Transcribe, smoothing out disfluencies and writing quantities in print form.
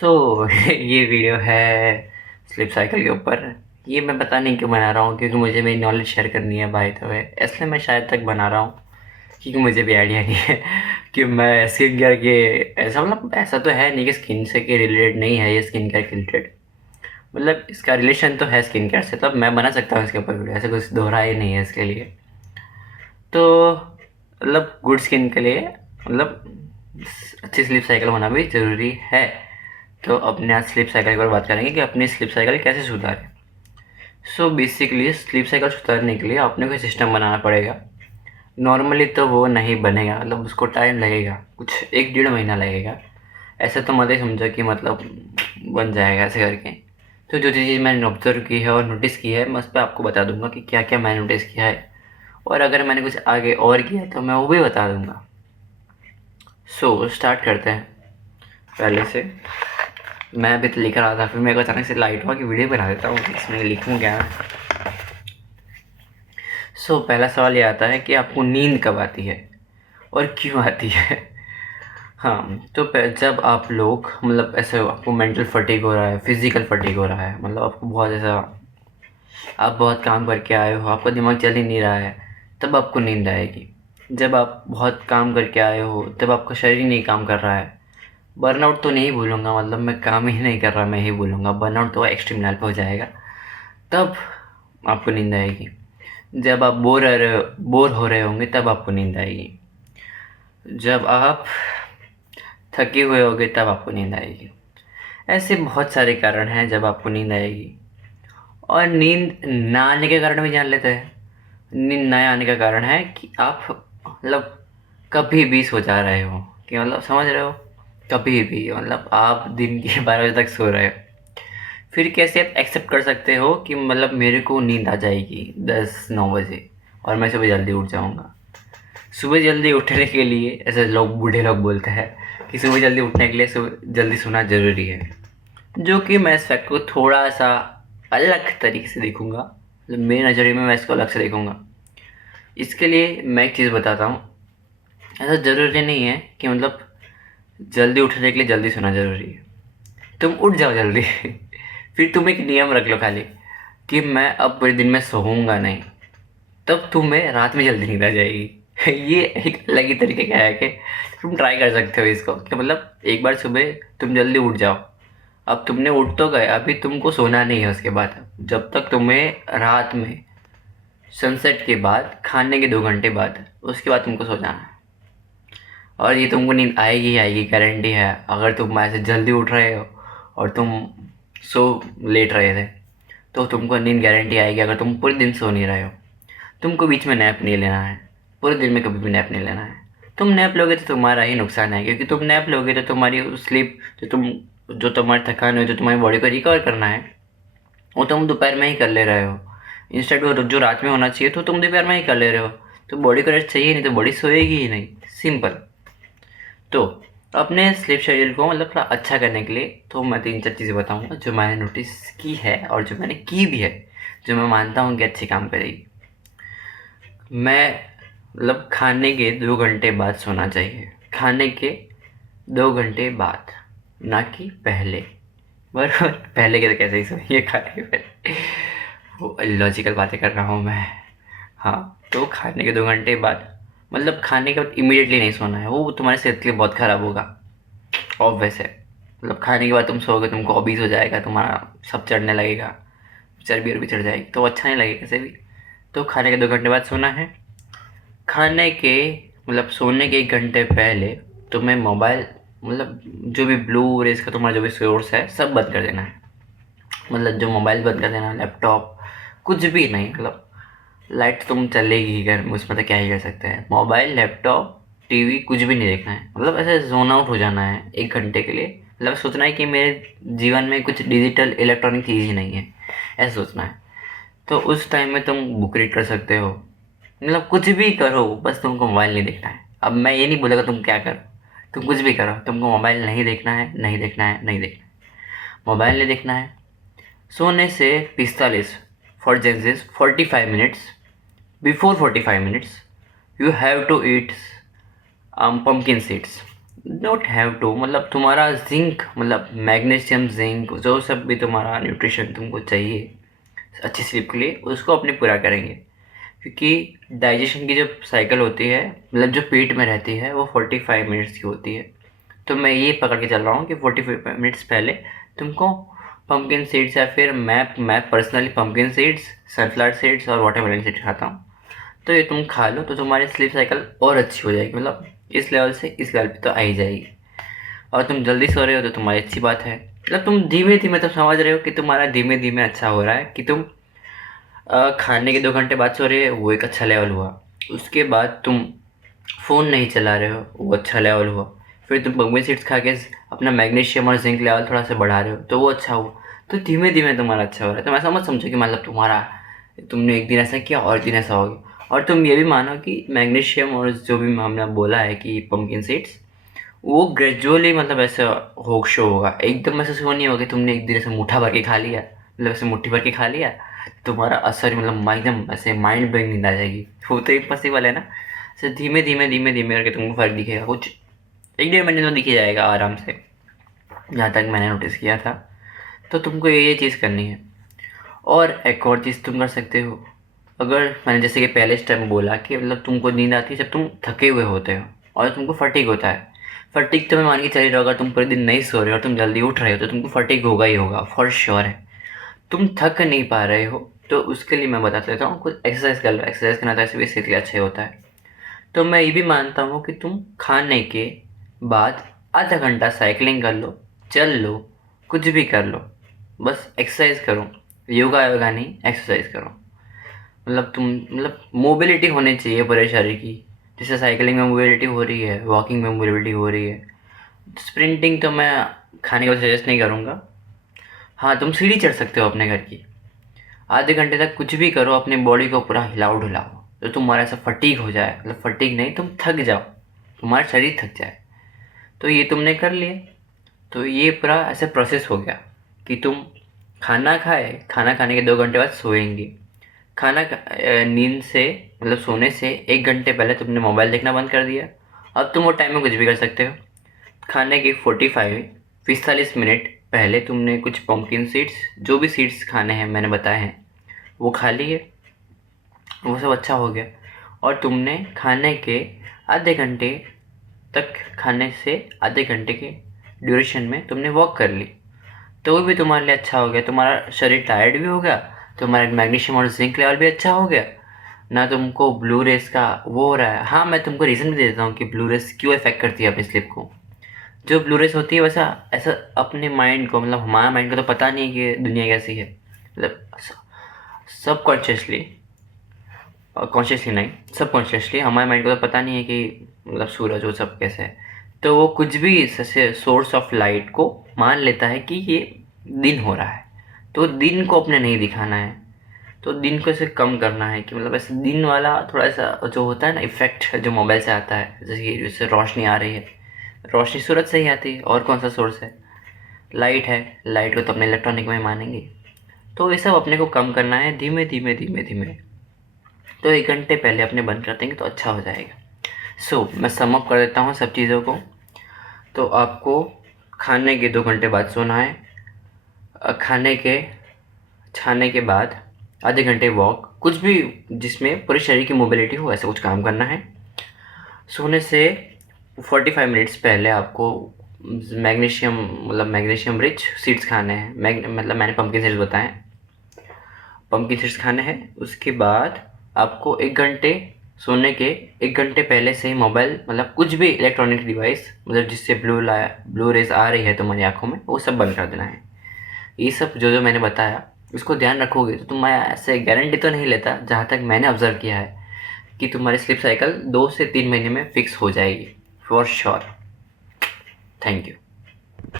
सो ये वीडियो है sleep cycle के ऊपर। ये मैं पता नहीं क्यों बना रहा हूँ, क्योंकि मुझे मेरी नॉलेज शेयर करनी है बाय द वे, इसलिए मैं शायद तक बना रहा हूँ। क्योंकि मुझे भी आइडिया नहीं है कि मैं स्किन केयर के ऐसा मतलब ऐसा तो है नहीं कि स्किन से के रिलेटेड नहीं है ये स्किन केयर के रिलेटेड। मतलब इसका रिलेशन तो है स्किन केयर से, तब मैं बना सकता हूँ इसके ऊपर वीडियो, ऐसा कुछ दोहरा ही नहीं है इसके लिए। तो मतलब गुड स्किन के लिए मतलब अच्छी स्लीप साइकिल होना भी ज़रूरी है। तो अपने आज स्लीप साइकिल पर बात करेंगे कि अपनी स्लीप साइकिल कैसे सुधारें। सो बेसिकली स्लीप साइकिल सुधारने के लिए आपने कोई सिस्टम बनाना पड़ेगा। नॉर्मली तो वो नहीं बनेगा, मतलब उसको टाइम लगेगा, कुछ 1 डेढ़ महीना लगेगा। ऐसा तो मत ही समझो कि मतलब बन जाएगा ऐसे करके। तो जो चीज़ मैंने ऑब्जर्व की है और नोटिस की है, मैं उस पर आपको बता दूंगा कि क्या क्या मैंने नोटिस किया है, और अगर मैंने कुछ आगे और किया है तो मैं वो भी बता दूंगा। सो स्टार्ट करते हैं पहले से। मैं अभी तो लिख रहा था, फिर मेरे को अचानक से लाइट हुआ कि वीडियो बना देता हूँ, इसमें लिखूँ क्या मैं। सो पहला सवाल ये आता है कि आपको नींद कब आती है और क्यों आती है। हाँ, तो जब आप लोग मतलब ऐसे आपको मेंटल फटीग हो रहा है, फिजिकल फटीग हो रहा है, मतलब आपको बहुत ऐसा, आप बहुत काम करके आए हो, आपका दिमाग चल ही नहीं रहा है, तब आपको नींद आएगी। जब आप बहुत काम करके आए हो, तब आपका शरीर नहीं काम कर रहा है, बर्नआउट तो नहीं बोलूँगा, मतलब मैं काम ही नहीं कर रहा मैं ही बोलूँगा, बर्नआउट तो एक्सट्रीम लेवल पे हो जाएगा, तब आपको नींद आएगी। जब आप बोर हो रहे होंगे तब आपको नींद आएगी। जब आप थके हुए होगे तब आपको नींद आएगी। ऐसे बहुत सारे कारण हैं जब आपको नींद आएगी। और नींद ना आने के कारण भी जान लेते हैं। नींद ना आने का कारण है कि आप मतलब कभी भी सो जा रहे हो, कि मतलब समझ रहे हो, कभी भी मतलब आप दिन के 12 बजे तक सो रहे हो। फिर कैसे आप एक्सेप्ट कर सकते हो कि मतलब मेरे को नींद आ जाएगी 10-9 बजे और मैं सुबह जल्दी उठ जाऊंगा। सुबह जल्दी उठने के लिए ऐसे लोग, बूढ़े लोग बोलते हैं कि सुबह जल्दी उठने के लिए सुबह जल्दी सोना ज़रूरी है, जो कि मैं इस फैक्ट को थोड़ा सा अलग तरीके से देखूंगा, मतलब मेरे नज़रिए में मैं इसको अलग से देखूंगा। इसके लिए मैं एक चीज़ बताता हूँ। ऐसा ज़रूरी नहीं है कि मतलब जल्दी उठने के लिए जल्दी सोना ज़रूरी है। तुम उठ जाओ जल्दी फिर तुम एक नियम रख लो खाली कि मैं अब पूरे दिन में सोऊंगा नहीं, तब तुम्हें रात में जल्दी नींद आ जाएगी ये एक अलग ही तरीके का है कि तुम ट्राई कर सकते हो इसको, कि मतलब एक बार सुबह तुम जल्दी उठ जाओ। अब तुमने उठ तो गए, अभी तुमको सोना नहीं है उसके बाद, जब तक तुम्हें रात में सनसेट के बाद, खाने के 2 घंटे बाद, उसके बाद तुमको सो जाना है। और ये तुमको नींद आएगी ही आएगी, गारंटी है। अगर तुम ऐसे जल्दी उठ रहे हो और तुम सो लेट रहे थे तो तुमको नींद गारंटी आएगी, अगर तुम पूरे दिन सो नहीं रहे हो। तुमको बीच में नैप नहीं लेना है, पूरे दिन में कभी भी नैप नहीं लेना है। तुम नैप लोगे तो तुम्हारा ही नुकसान है, क्योंकि तुम नैप लोगे तो तुम्हारी स्लीप जो तुम्हारी थकान है, जो तुम्हारी बॉडी को रिकवर करना है, वो तुम दोपहर में ही कर ले रहे हो। इंस्टेड वो जो रात में होना चाहिए तो तुम दोपहर में ही कर ले रहे हो। तो बॉडी को रेस्ट चाहिए, नहीं तो बॉडी सोएगी ही नहीं, सिंपल। तो अपने स्लीप शेड्यूल को मतलब थोड़ा अच्छा करने के लिए तो मैं 3-4 चीज़ें बताऊंगा जो मैंने नोटिस की है और जो मैंने की भी है, जो मैं मानता हूँ कि अच्छी काम करेगी। मैं मतलब खाने के 2 घंटे बाद सोना चाहिए, खाने के 2 घंटे बाद, ना कि पहले। बराबर, पहले के तो कैसे ही सोएंगे खाने के पहले, वो लॉजिकल बातें कर रहा हूँ मैं। हाँ, तो खाने के 2 घंटे बाद, मतलब खाने के बाद इमीडिएटली नहीं सोना है, वो तुम्हारी सेहत के लिए बहुत ख़राब होगा। ऑब्वियस है, मतलब खाने के बाद तुम सोओगे, तुमको ऑबीज हो जाएगा, तुम्हारा सब चढ़ने लगेगा, चर्बी और भी चढ़ जाएगी, तो अच्छा नहीं लगेगा कैसे भी। तो खाने के 2 घंटे बाद सोना है। खाने के मतलब सोने के 1 घंटे पहले तुम्हें मोबाइल, मतलब जो भी ब्लू रेज का तुम्हारा जो भी सोर्स है सब बंद कर देना है। मतलब जो मोबाइल बंद कर देना, लैपटॉप, कुछ भी नहीं, मतलब लाइट तुम चलेगी ही घर में, उसमें तो क्या ही कर सकते हैं। मोबाइल, लैपटॉप, टीवी कुछ भी नहीं देखना है, मतलब ऐसे जोन आउट हो जाना है 1 घंटे के लिए। मतलब सोचना है कि मेरे जीवन में कुछ डिजिटल इलेक्ट्रॉनिक चीज़ ही नहीं है, ऐसा सोचना है। तो उस टाइम में तुम बुक रीड कर सकते हो, मतलब कुछ भी करो, बस तुमको मोबाइल नहीं देखना है। अब मैं ये नहीं बोलेगा तुम क्या करो, तुम कुछ भी करो, तुमको मोबाइल नहीं देखना है, नहीं देखना है, नहीं देखना है, मोबाइल नहीं देखना है। सोने से 45 फॉर जेंसिस 45 minutes, before 45 minutes you have to eat pumpkin seeds, not have to, मतलब तुम्हारा जिंक, मतलब मैग्नीशियम, जिंक, जो सब भी तुम्हारा न्यूट्रिशन तुमको चाहिए अच्छी स्लीप के लिए, उसको अपने पूरा करेंगे। क्योंकि डाइजेशन की जो साइकिल होती है, मतलब जो पेट में रहती है, वो 45 मिनट्स की होती है। तो मैं ये पकड़ के चल रहा हूँ कि 45 मिनट्स पहले तुमको पम्पकिन सीड्स, या फिर मैं personally pumpkin seeds, sunflower seeds और वाटरमेलन सीड्स खाता हूँ। तो ये तुम खा लो तो तुम्हारी स्लीप साइकिल और अच्छी हो जाएगी, मतलब इस लेवल से इस लेवल पे तो आ ही जाएगी। और तुम जल्दी सो रहे हो तो तुम्हारी अच्छी बात है, मतलब तुम धीमे धीमे तो समझ रहे हो कि तुम्हारा धीमे धीमे अच्छा हो रहा है, कि तुम खाने के 2 घंटे बाद सो रहे हो, वो एक अच्छा लेवल हुआ। उसके बाद तुम फ़ोन नहीं चला रहे हो, वो अच्छा लेवल हुआ। फिर तुम पम्पकिन सीड्स खा के अपना मैग्नीशियम और जिंक लेवल थोड़ा सा बढ़ा रहे हो, तो वो अच्छा हुआ। तो धीमे धीमे तुम्हारा अच्छा हो रहा है। तुम ऐसा मत समझो कि मतलब तुम्हारा, तुमने एक दिन ऐसा किया और दिन ऐसा हो गया। और तुम ये भी मानो कि मैग्नीशियम और जो भी हमने बोला है कि पम्पकिन सीड्स, वो ग्रेजुअली मतलब ऐसा हो शो होगा, एकदम ऐसा शो नहीं होगा कि तुमने एक दिन ऐसे मुट्ठा भर के खा लिया, मतलब ऐसे मुट्ठी भर के खा लिया, तुम्हारा असर मतलब एकदम ऐसे माइंड ब्लोइंग नींद आ जाएगी। वो तो इम्पॉसिबल है ना। ऐसे धीमे धीमे धीमे धीमे करके तुमको फ़र्क दिखेगा, कुछ 1-1.5 महीने तो दिख ही जाएगा आराम से, जहाँ तक मैंने नोटिस किया था। तो तुमको ये चीज़ करनी है। और एक और चीज़ तुम कर सकते हो, अगर मैंने जैसे कि पहले स्टेप में बोला कि मतलब तुमको नींद आती है जब तुम थके हुए होते हो और तुमको फटीग होता है। फटीग तो मैं मान के चल रहा हूँ, अगर तुम पूरे दिन नहीं सो रहे हो और तुम जल्दी उठ रहे हो तो तुमको फटीग होगा ही होगा, फॉर श्योर है। तुम थक नहीं पा रहे हो तो उसके लिए मैं बता देता हूँ, कुछ एक्सरसाइज कर लो। एक्सरसाइज करना तो ऐसे भी सेहत के लिए अच्छा होता है। तो मैं ये भी मानता हूँ कि तुम खाने के बाद आधा घंटा साइकिलिंग कर लो, चल लो, कुछ भी कर लो, बस एक्सरसाइज करो। योगा योगा नहीं, एक्सरसाइज करो। मतलब तुम, मतलब मोबिलिटी होनी चाहिए पूरे शरीर की। जैसे साइकिलिंग में मोबिलिटी हो रही है, वॉकिंग में मोबिलिटी हो रही है। स्प्रिंटिंग तो मैं खाने के बाद सजेस्ट नहीं करूँगा। हाँ, तुम सीढ़ी चढ़ सकते हो अपने घर की। आधे घंटे तक कुछ भी करो, अपनी बॉडी को पूरा हिलाओ ढुलाओ, तो तुम्हारा ऐसा फटीग हो जाए, मतलब फटीग नहीं, तुम थक जाओ, तुम्हारा शरीर थक जाए। तो ये तुमने कर लिए, तो ये पूरा ऐसे प्रोसेस हो गया कि तुम खाना खाए, खाना खाने के 2 घंटे बाद सोएंगे। नींद से, मतलब सोने से 1 घंटे पहले तुमने मोबाइल देखना बंद कर दिया। अब तुम वो टाइम में कुछ भी कर सकते हो। खाने के 45 मिनट पहले तुमने कुछ पम्पकिन सीड्स, जो भी सीड्स खाने हैं मैंने बताए हैं, वो खा लिए, वो सब अच्छा हो गया। और तुमने खाने के आधे घंटे तक, खाने से आधे घंटे के ड्यूरेशन में तुमने वॉक कर ली, तो वो भी तुम्हारे लिए अच्छा हो गया। तुम्हारा शरीर टायर्ड भी हो गया, तुम्हारा मैग्नीशियम और जिंक लेवल भी अच्छा हो गया, ना तुमको ब्लू रेस का वो हो रहा है। हाँ, मैं तुमको रीज़न भी दे देता हूँ कि ब्लू रेस क्यों इफेक्ट करती है अपनी स्लीप को। जो ब्लू रेस होती है वैसा ऐसा अपने माइंड को, मतलब हमारा माइंड को तो पता नहीं है कि दुनिया कैसी है, मतलब सब कॉन्शियसली, कॉन्शियसली नहीं, सब कॉन्शियसली हमारे माइंड को तो पता नहीं है कि मतलब सूरज वो सब कैसे है। तो वो कुछ भी जैसे सोर्स ऑफ लाइट को मान लेता है कि ये दिन हो रहा है, तो दिन को अपने नहीं दिखाना है। तो दिन को ऐसे कम करना है कि मतलब ऐसे दिन वाला थोड़ा सा जो होता है ना इफ़ेक्ट, जो मोबाइल से आता है, जैसे कि जैसे रोशनी आ रही है, रोशनी सूरज से ही आती है, और कौन सा सोर्स है? लाइट है। लाइट को तो अपने इलेक्ट्रॉनिक में मानेंगे। तो ये सब अपने को कम करना है धीमे धीमे धीमे धीमे। तो 1 घंटे पहले अपने बंद कर देंगे तो अच्छा हो जाएगा। मैं सम अप कर देता हूँ सब चीज़ों को। तो आपको खाने के 2 घंटे बाद सोना है। खाने के बाद आधे घंटे वॉक, कुछ भी जिसमें पूरे शरीर की मोबिलिटी हो, ऐसा कुछ काम करना है। सोने से 45 मिनट्स पहले आपको मैग्नीशियम रिच सीड्स खाने हैं। मतलब मैंने पम्पकिन सीड्स बताएं, पम्पकिन सीड्स खाने हैं। उसके बाद आपको 1 घंटे, सोने के 1 घंटे पहले से ही मोबाइल, मतलब कुछ भी इलेक्ट्रॉनिक डिवाइस, मतलब जिससे ब्लू रेज आ रही है तुम्हारी आंखों में, वो सब बंद कर देना है। ये सब जो जो मैंने बताया, इसको ध्यान रखोगे तो तुम, मैं ऐसे गारंटी तो नहीं लेता, जहाँ तक मैंने ऑब्जर्व किया है, कि तुम्हारी स्लीप साइकिल 2 से 3 महीने में फिक्स हो जाएगी, फॉर श्योर। Thank you.